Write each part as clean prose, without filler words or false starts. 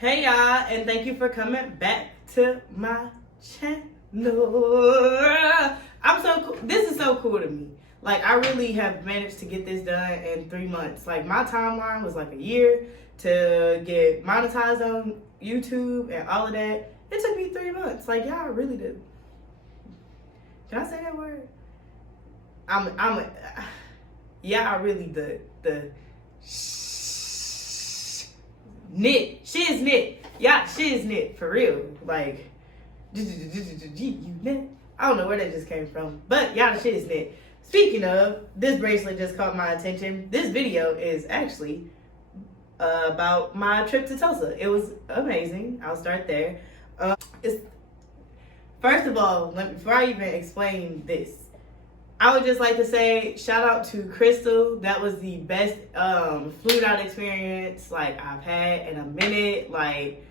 Hey y'all, and thank you for coming back to my channel. I'm so cool. This is so cool to me. Like, I really have managed to get this done in 3 months. Like, my timeline was like a year to get monetized on YouTube and all of that. It took me 3 months. Like, y'all really did. Can I say that word? Yeah, I really the knit. She is knit. Yeah, she is knit for real. Like, you knit. I don't know where that just came from, but y'all, the shit is knit. Speaking of, this bracelet just caught my attention. This video is actually about my trip to Tulsa. It was amazing. I'll start there. First of all, before I even explain this, I would just like to say shout out to Crystal. That was the best flute out experience like I've had in a minute. Like,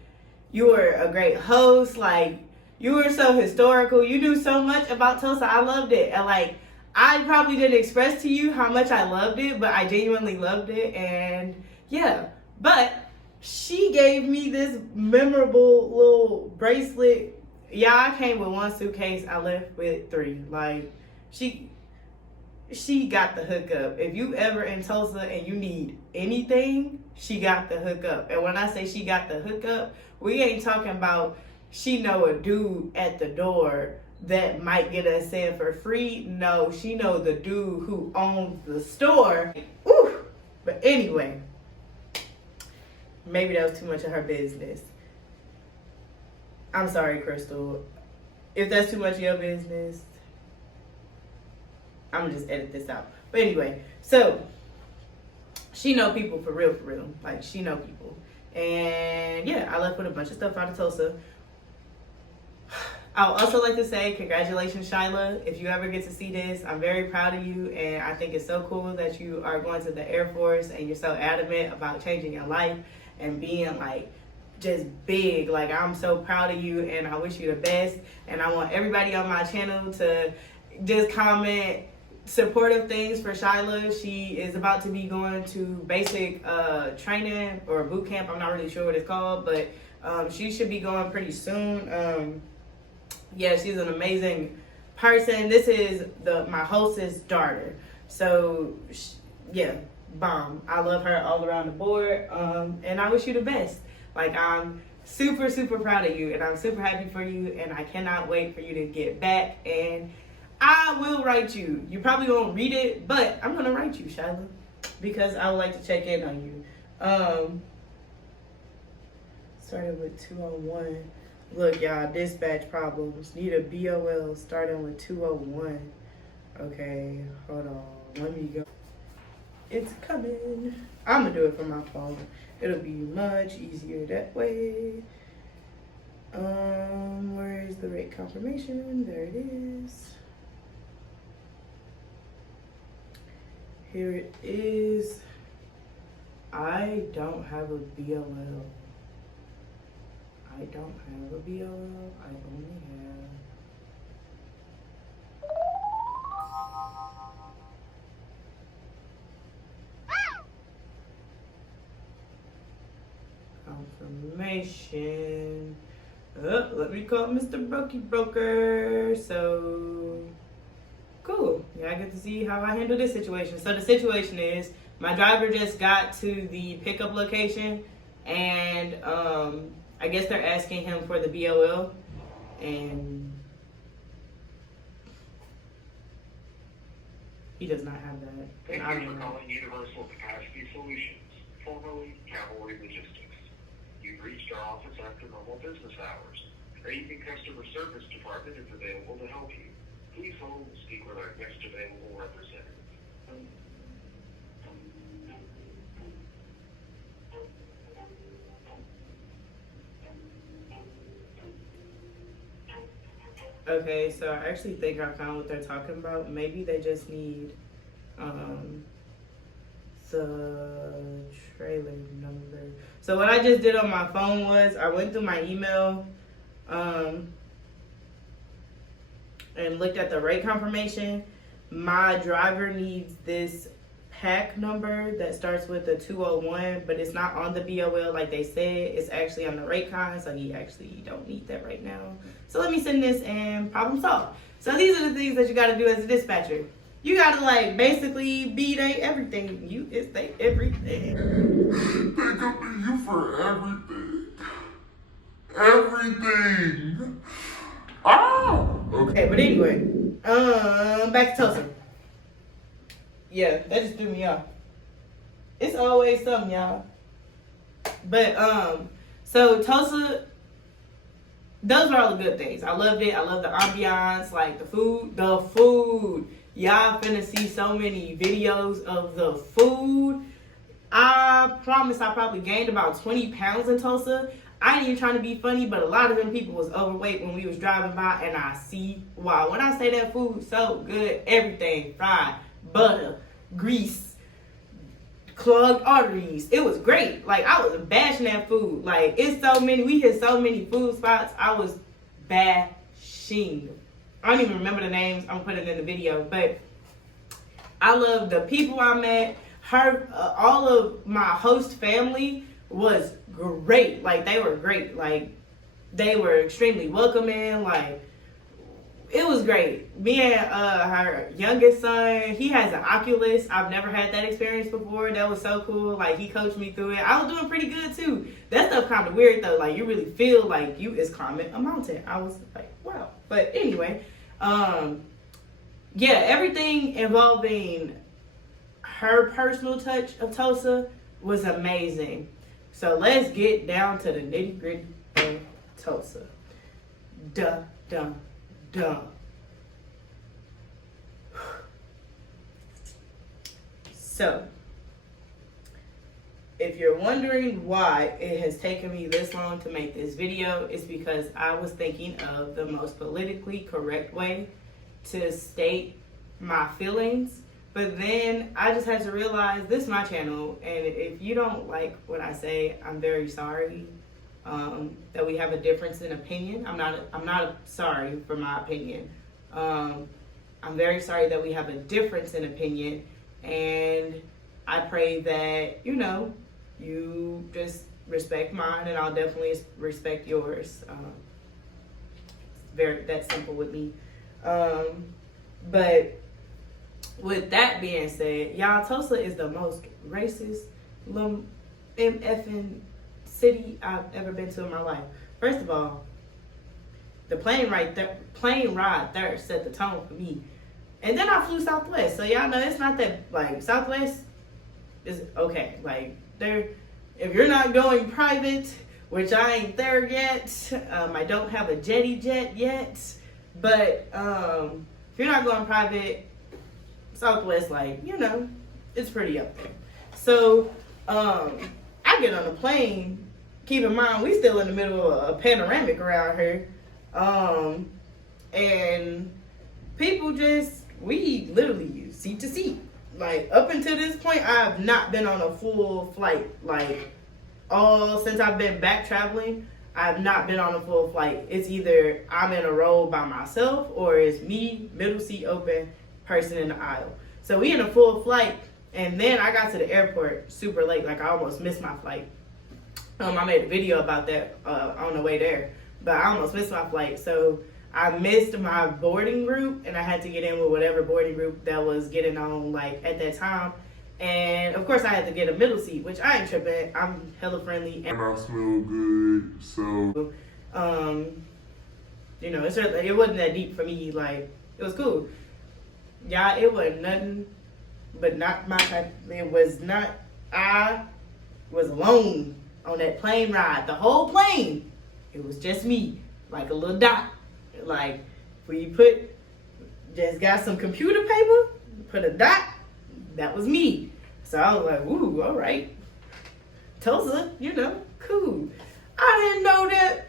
you were a great host. Like, you were so historical. You knew so much about Tulsa. I loved it. And like, I probably didn't express to you how much I loved it, but I genuinely loved it. And yeah, but she gave me this memorable little bracelet. Yeah, I came with 1 suitcase. I left with 3. Like, she got the hookup. If you ever in Tulsa and you need anything, she got the hookup. And when I say she got the hookup, we ain't talking about she know a dude at the door that might get us in for free. No, she know the dude who owns the store. Ooh. But anyway, maybe that was too much of her business. I'm sorry, Crystal. If that's too much of your business, I'm gonna just edit this out. But anyway, so she know people for real. Like, she know people. And yeah, I left with a bunch of stuff out of Tulsa. I would also like to say congratulations, Shyla. If you ever get to see this, I'm very proud of you. And I think it's so cool that you are going to the Air Force and you're so adamant about changing your life and being like just big. Like, I'm so proud of you and I wish you the best. And I want everybody on my channel to just comment supportive things for Shyla. She is about to be going to basic training or boot camp. I'm not really sure what it's called, but she should be going pretty soon. Yeah, she's an amazing person. This is my hostess' daughter. So yeah, bomb. I love her all around the board. And I wish you the best. Like, I'm super proud of you and I'm super happy for you and I cannot wait for you to get back. And I will write you. You probably won't read it, but I'm gonna write you, Shyla, because I would like to check in on you. Started with 201. Look, y'all, dispatch problems. Need a BOL starting with 201. Okay, hold on. Let me go. It's coming. I'm gonna do it from my phone. It'll be much easier that way. Where is the rate confirmation? There it is. Here it is. I don't have a BLL. I don't have a BLL. I only have confirmation. Let me call Mr. Brokey Broker. So cool. Yeah, I get to see how I handle this situation. So the situation is my driver just got to the pickup location and I guess they're asking him for the BOL and he does not have that. Thank you for calling Universal Capacity Solutions, formerly Cavalry Logistics. You've reached our office after normal business hours. Our evening customer service department is available to help you. Please hold and speak with our next available representative. Okay, so I actually think I found what they're talking about. Maybe they just need the trailer number. So what I just did on my phone was I went through my email and looked at the rate confirmation. My driver needs this pack number that starts with the 201, but it's not on the BOL like they said. It's actually on the Raycon, so he actually don't need that right now. So let me send this and problem solve. So these are the things that you got to do as a dispatcher. You got to like basically be they everything. It's they everything. They come to you for everything. Everything. Oh. Okay, but anyway, back to Tulsa. Yeah, that just threw me off. It's always something, y'all. But so Tulsa, those are all the good things. I loved it. I love the ambiance, like the food. The food. Y'all finna see so many videos of the food. I promise I probably gained about 20 pounds in Tulsa. I ain't even trying to be funny, but a lot of them people was overweight when we was driving by, and I see why. When I say that food so good, everything, fried, butter, grease, clogged arteries. It was great. Like, I was bashing that food. Like, it's so many. We hit so many food spots. I was bashing. I don't even remember the names. I'm putting it in the video. But I love the people I met. All of my host family was great. Like, they were great. Like, they were extremely welcoming. Like, it was great. Me and her youngest son, he has an Oculus. I've never had that experience before. That was so cool. Like, he coached me through it. I was doing pretty good too. That stuff kind of weird though. Like, you really feel like you is climbing a mountain. I was like, wow. But anyway, yeah, everything involving her personal touch of Tulsa was amazing. So let's get down to the nitty gritty of Tulsa. Duh. So, if you're wondering why it has taken me this long to make this video, it's because I was thinking of the most politically correct way to state my feelings. But then I just had to realize this is my channel, and if you don't like what I say, I'm very sorry. That we have a difference in opinion. I'm not sorry for my opinion. I'm very sorry that we have a difference in opinion, and I pray that you just respect mine, and I'll definitely respect yours. It's that simple with me. But with that being said, y'all, Tulsa is the most racist MFing city I've ever been to in my life. First of all, the plane ride there set the tone for me. And then I flew Southwest. So y'all know it's not that, like, Southwest is okay. Like, if you're not going private, which I ain't there yet, I don't have a jetty jet yet, but if you're not going private, Southwest, like, it's pretty up there. So I get on the plane. Keep in mind, we still in the middle of a panoramic around here. And people we literally use seat to seat. Like, up until this point, I have not been on a full flight. Like, since I've been back traveling, I have not been on a full flight. It's either I'm in a row by myself, or it's me, middle seat open, person in the aisle. So we in a full flight, and then I got to the airport super late. Like, I almost missed my flight. I made a video about that on the way there, but I almost missed my flight. So I missed my boarding group, and I had to get in with whatever boarding group that was getting on, like, at that time. And of course I had to get a middle seat, which I ain't tripping. I'm hella friendly. And I smell good, so. It wasn't that deep for me. Like, it was cool. Yeah, it wasn't nothing, but not my type. I was alone on that plane ride. The whole plane, it was just me, like a little dot. Like, where you just got some computer paper, put a dot, that was me. So I was like, ooh, all right. Tulsa, cool. I didn't know that.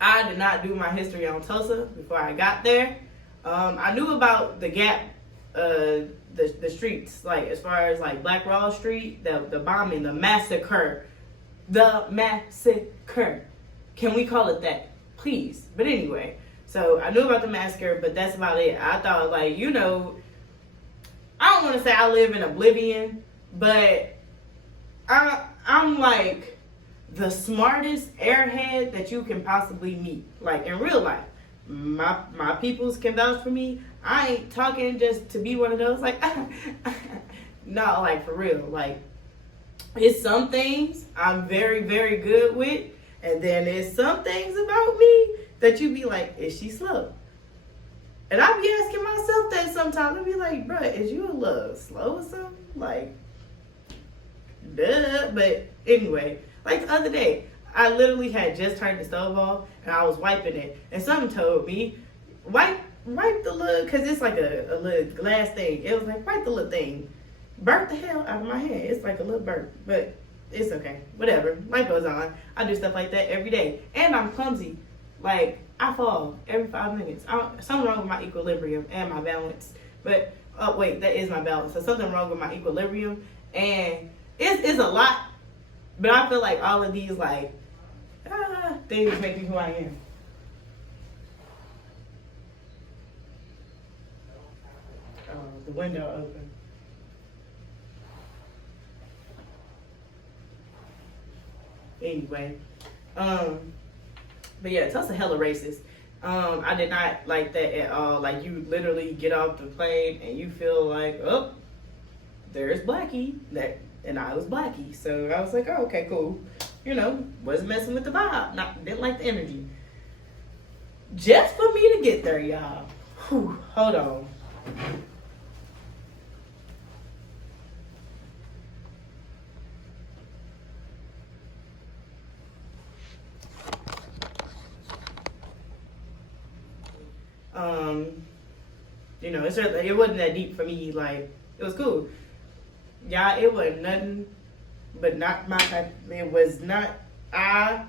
I did not do my history on Tulsa before I got there. I knew about the Gap, the streets, like, as far as, like, Black Wall Street, the bombing, the massacre. The massacre. Can we call it that? Please. But anyway, so I knew about the massacre, but that's about it. I thought, like, I don't want to say I live in oblivion, but I'm like the smartest airhead that you can possibly meet, like in real life. My peoples can vouch for me. I ain't talking just to be one of those like no, like for real. Like it's some things I'm very, very good with, and then there's some things about me that you be like, is she slow? And I be asking myself that sometimes. I be like, bruh, is you a little slow or something? Like, duh. But anyway, like the other day, I literally had just turned the stove off and I was wiping it, and something told me, wipe the little, cause it's like a little glass thing. It was like, wipe the little thing. Burnt the hell out of my hand. It's like a little burnt, but it's okay. Whatever. Life goes on. I do stuff like that every day, and I'm clumsy. Like I fall every 5 minutes. Something wrong with my equilibrium and my balance. But oh wait, that is my balance. So something wrong with my equilibrium, and it's a lot. But I feel like all of these like things make me who I am. The window open. Anyway, but yeah, Tulsa hella racist. I did not like that at all. Like you literally get off the plane and you feel like, oh, there's Blackie. And I was Blackie. So I was like, oh, okay, cool. You know, wasn't messing with the vibe. Didn't like the energy. Just for me to get there, y'all. Whew, hold on. You know, it wasn't that deep for me. Like, it was cool. Yeah, it wasn't nothing, but not my type. It was not. I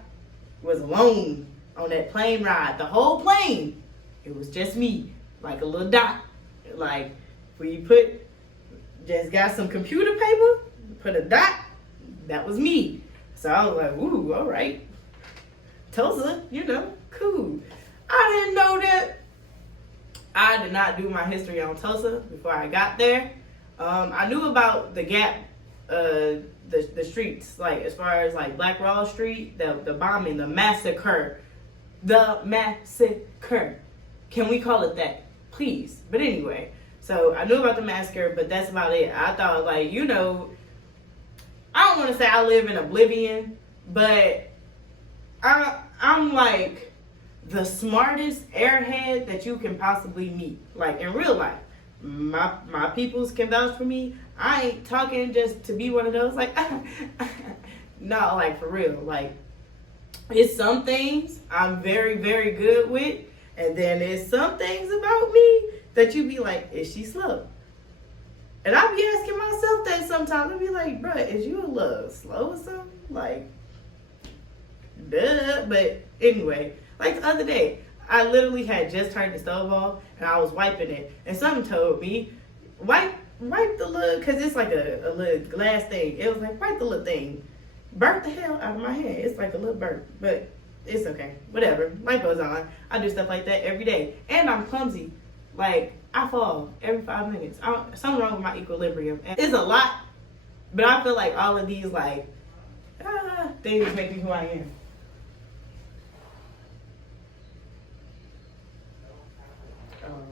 was alone on that plane ride. The whole plane, it was just me, like a little dot. Like, where you just got some computer paper, put a dot. That was me. So I was like, ooh, all right. Tulsa, you know, cool. I didn't know that. I did not do my history on Tulsa before I got there. I knew about the Gap, the streets, like as far as like Black Wall Street, the bombing, the massacre. Can we call it that, please? But anyway, so I knew about the massacre, but that's about it. I thought like, you know, I don't want to say I live in oblivion, but I'm like the smartest airhead that you can possibly meet, like in real life. My peoples can vouch for me. I ain't talking just to be one of those like no, like for real. Like it's some things I'm very, very good with, and then there's some things about me that you be like, is she slow? And I be asking myself that sometimes. I be like, bruh, is you a little slow or something? Like, duh. But anyway, like the other day, I literally had just turned the stove off and I was wiping it, and something told me, wipe the little, cause it's like a little glass thing. It was like, wipe the little thing. Burnt the hell out of my hand. It's like a little burnt, but it's okay. Whatever. Life goes on. I do stuff like that every day, and I'm clumsy. Like I fall every 5 minutes. Something wrong with my equilibrium. And it's a lot, but I feel like all of these like things make me who I am.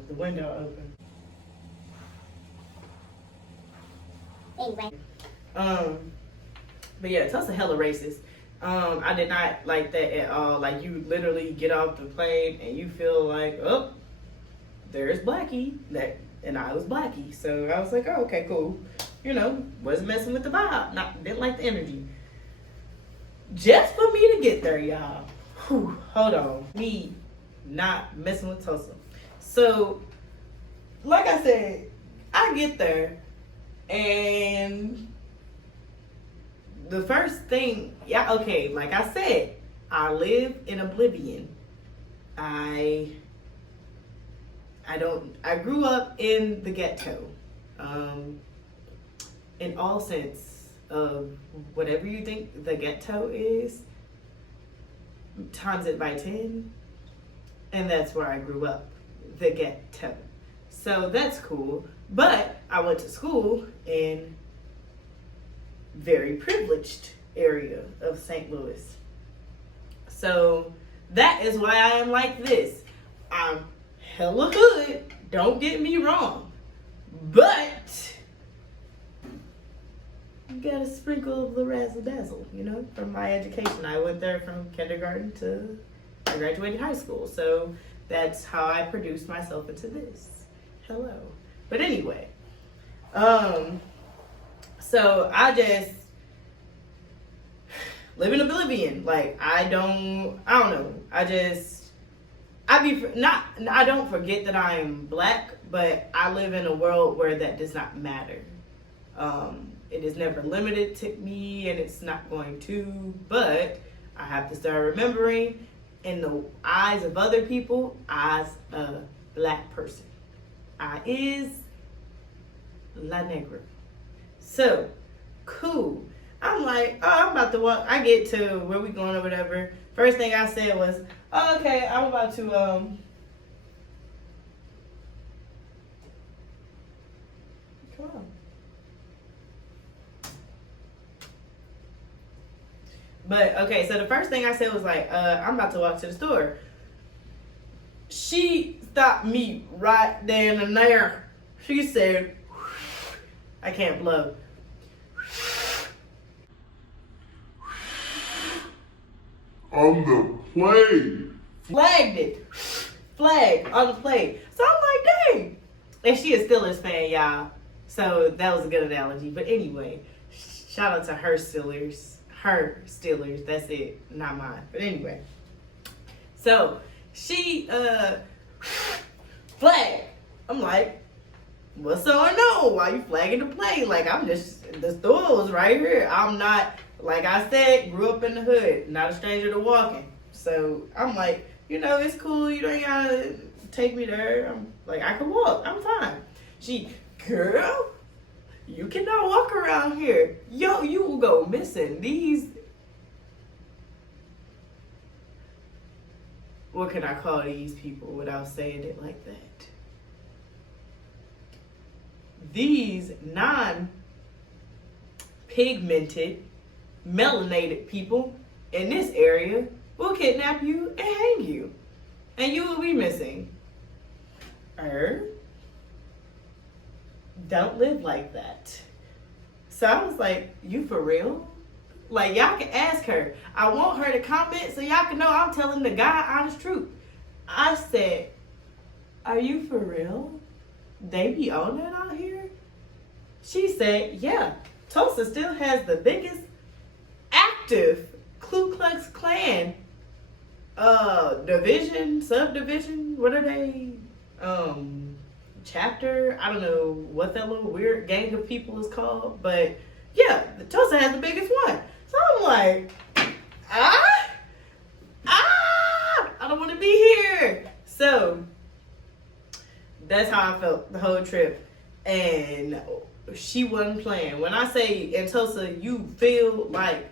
The window open. Anyway. But yeah, Tulsa hella racist. I did not like that at all. Like you literally get off the plane and you feel like, oh, there's Blackie. And I was Blackie. So I was like, oh, okay, cool. You know, wasn't messing with the vibe. Didn't like the energy. Just for me to get there, y'all. Whew, hold on. Me not messing with Tulsa. So, like I said, I get there, and the first thing, like I said, I live in oblivion. I grew up in the ghetto, in all sense of whatever you think the ghetto is, times it by 10, and that's where I grew up. The ghetto. So that's cool. But I went to school in very privileged area of St. Louis. So that is why I am like this. I'm hella hood, don't get me wrong. But you got a sprinkle of the razzle dazzle, you know, from my education. I went there from kindergarten to I graduated high school. So that's how I produced myself into this. Hello. But anyway, so I just live in oblivion. Like I don't know. I don't forget that I am black, but I live in a world where that does not matter. It is never limited to me, and it's not going to, but I have to start remembering in the eyes of other people, as a black person, I is La Negra. So, cool. I'm like, oh, I'm about to walk. I get to where we going or whatever. First thing I said was, oh, okay, I'm about to, come on. But, okay, so the first thing I said was like, I'm about to walk to the store. She stopped me right then and there. She said, I can't blow. On the plate. Flagged it. Flag on the plate. So I'm like, dang. And she is still a fan, y'all. So that was a good analogy. But anyway, shout out to her Steelers. Her Steelers. That's it. Not mine. But anyway. So she flagged. I'm like, what's going on? Why you flagging the plate? Like, I'm just, the store was right here. I'm not, like I said, grew up in the hood. Not a stranger to walking. So I'm like, you know, it's cool. You don't gotta take me there. I'm like, I can walk. I'm fine. She, girl, you cannot walk around here. Yo, you will go missing. These, what can I call these people without saying it like that? These non-pigmented, melanated people in this area will kidnap you and hang you. And you will be missing. Don't live like that. So I was like, you for real? Like, y'all can ask her. I want her to comment so y'all can know I'm telling the God honest truth. I said, are you for real? They be on that out here? She said, yeah. Tulsa still has the biggest active Ku Klux Klan division, subdivision, what are they? Chapter? I don't know what that little weird gang of people is called, but yeah, Tulsa has the biggest one. So I'm like, I don't want to be here. So that's how I felt the whole trip. And she wasn't playing. When I say in Tulsa, you feel like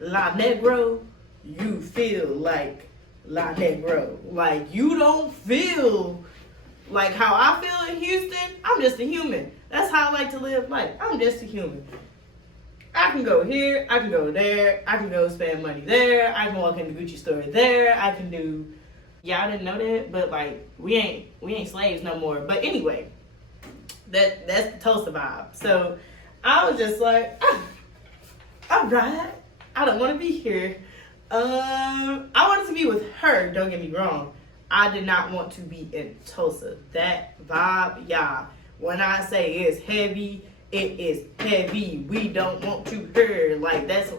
La Negro, you feel like La Negro. Like, you don't feel like how I feel in Houston. I'm just a human. That's how I like to live life. I'm just a human. I can go here, I can go there, I can go spend money there, I can walk in the Gucci store there, I can do, y'all didn't know that, but like, we ain't slaves no more. But anyway, that's the Tulsa vibe. So I was just like, all right, I don't want to be here. I wanted to be with her, don't get me wrong. I did not want to be in Tulsa. That vibe, y'all, when I say it's heavy, it is heavy. We don't want you here. Like, that's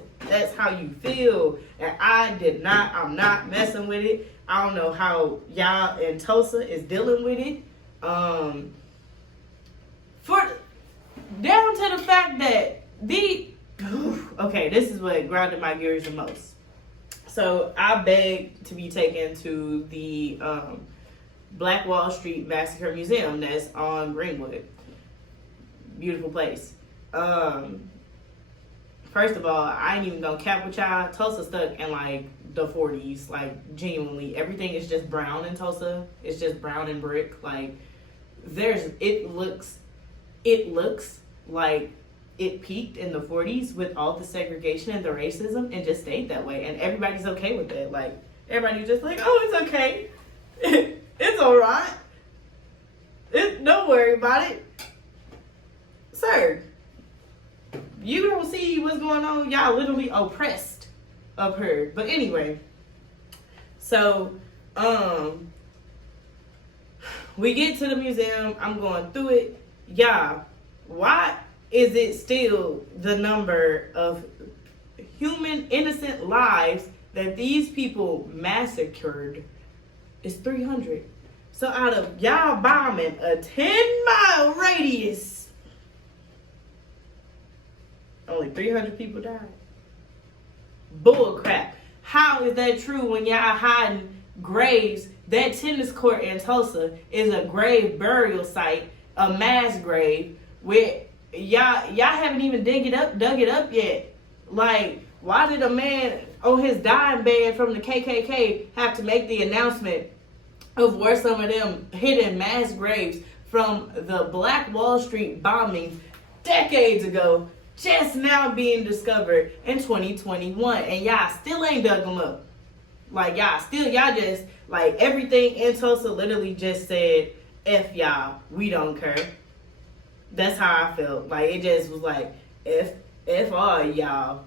how you feel. And I'm not messing with it. I don't know how y'all in Tulsa is dealing with it. For down to the fact that okay, this is what grounded my gears the most. So I begged to be taken to the Black Wall Street Massacre Museum that's on Greenwood. Beautiful place. First of all, I ain't even gonna cap with y'all. Tulsa stuck in like the 40s, like genuinely. Everything is just brown in Tulsa. It's just brown and brick. Like it looks it looks like it peaked in the 40s with all the segregation and the racism and just stayed that way. And everybody's okay with it. Like, everybody's just like, oh, it's okay. It's all right. Don't worry about it. Sir, you don't see what's going on. Y'all literally oppressed of her. But anyway, so, we get to the museum. I'm going through it. Y'all, why is it still the number of human innocent lives that these people massacred is 300? So out of y'all bombing a 10-mile radius, only 300 people died. Bull crap. How is that true when y'all hiding graves? That tennis court in Tulsa is a grave burial site, a mass grave, where y'all haven't even dug it up yet. Like, why did a man on his dying bed from the KKK have to make the announcement of where some of them hidden mass graves from the Black Wall Street bombings decades ago just now being discovered in 2021, and y'all still ain't dug them up? Like, y'all just, like, everything in Tulsa literally just said, F y'all, we don't care. That's how I felt. Like, it just was like, F all y'all.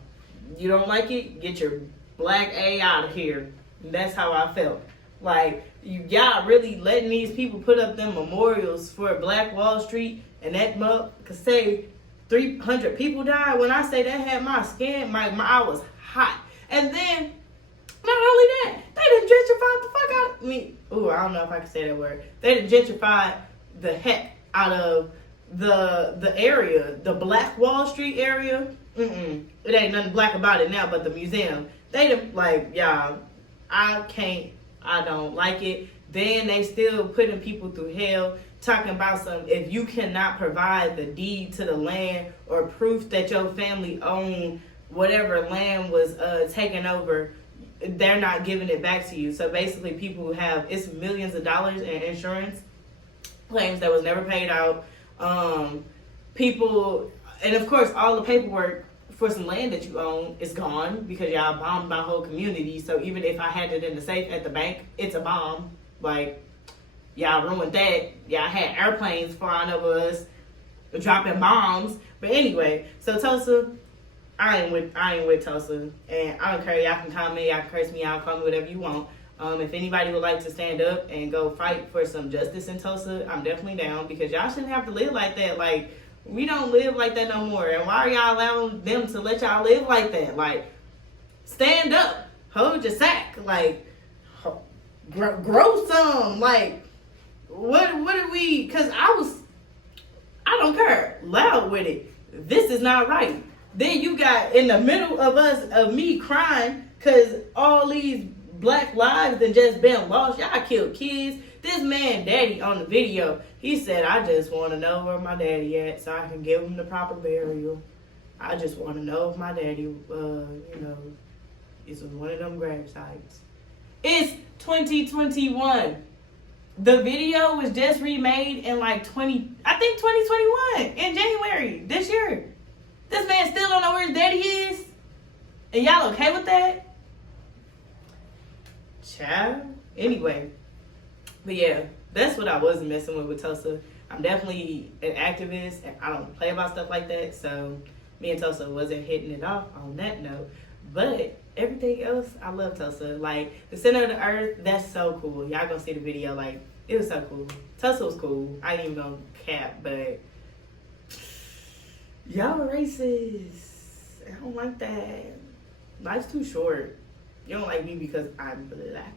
You don't like it? Get your black A out of here. That's how I felt. Like, y'all really letting these people put up them memorials for Black Wall Street, and that could say 300 people died. When I say that had my skin, my eye was hot. And then, not only that, they done gentrified the fuck out of me. Ooh, I don't know if I can say that word. They done gentrified the heck out of the area, the Black Wall Street area. It ain't nothing black about it now, but the museum. They done, like, y'all, I don't like it. Then they still putting people through hell, talking about if you cannot provide the deed to the land or proof that your family owned whatever land was taken over, they're not giving it back to you. So basically people who have, it's millions of dollars in insurance claims that was never paid out. People, and of course all the paperwork for some land that you own is gone because y'all bombed my whole community. So even if I had it in the safe at the bank, it's a bomb. Like, y'all ruined that. Y'all had airplanes flying over us, dropping bombs. But anyway, so Tulsa, I ain't with Tulsa, and I don't care. Y'all can comment, y'all can curse me out, call me whatever you want. If anybody would like to stand up and go fight for some justice in Tulsa, I'm definitely down, because y'all shouldn't have to live like that. Like, we don't live like that no more. And why are y'all allowing them to let y'all live like that? Like, stand up, hold your sack, like, grow some. Like, what are we? Because I don't care, loud with it. This is not right. Then you got in the middle of me crying because all these black lives that just been lost. Y'all killed kids. This man daddy on the video, he said, I just want to know where my daddy at so I can give him the proper burial. I just want to know if my daddy, is on one of them grave sites. It's 2021. The video was just remade in like 2021 in January this year. This man still don't know where his daddy is? And y'all okay with that? Child. Anyway. But yeah, that's what I wasn't messing with Tulsa. I'm definitely an activist, and I don't play about stuff like that. So me and Tulsa wasn't hitting it off on that note. But everything else, I love Tulsa. Like, the center of the earth, that's so cool. Y'all gonna see the video. Like, it was so cool. Tulsa was cool. I ain't even gonna cap, but y'all are racist. I don't like that. Life's too short. You don't like me because I'm black.